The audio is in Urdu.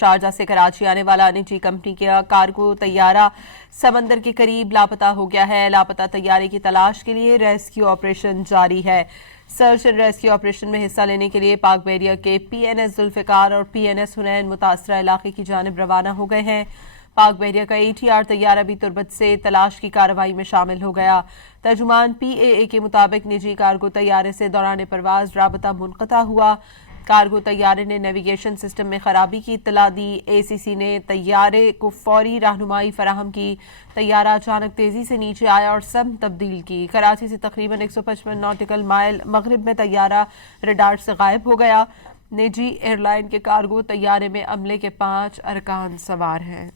شارجہ سے کراچی آنے والا نجی کمپنی کا کارگو طیارہ سمندر کے قریب لاپتہ ہو گیا ہے۔ لاپتہ طیارے کی تلاش کے لیے ریسکیو آپریشن جاری ہے۔ سرچ اینڈ ریسکیو آپریشن میں حصہ لینے کے لیے پاک بحریہ کے پی این ایس ذوالفقار اور پی این ایس حنین متاثرہ علاقے کی جانب روانہ ہو گئے ہیں۔ پاک بحریہ کا ATR طیارہ بھی تربت سے تلاش کی کارروائی میں شامل ہو گیا۔ ترجمان PAA کے مطابق نجی کارگو طیارے سے دوران پرواز رابطہ منقطع ہوا۔ کارگو طیارے نے نیویگیشن سسٹم میں خرابی کی اطلاع دی۔ ACC نے طیارے کو فوری رہنمائی فراہم کی۔ طیارہ اچانک تیزی سے نیچے آیا اور سمت تبدیل کی۔ کراچی سے تقریباً 155 ناٹیکل مائل مغرب میں طیارہ ریڈار سے غائب ہو گیا۔ نجی ایئر لائن کے کارگو طیارے میں عملے کے 5 ارکان سوار ہیں۔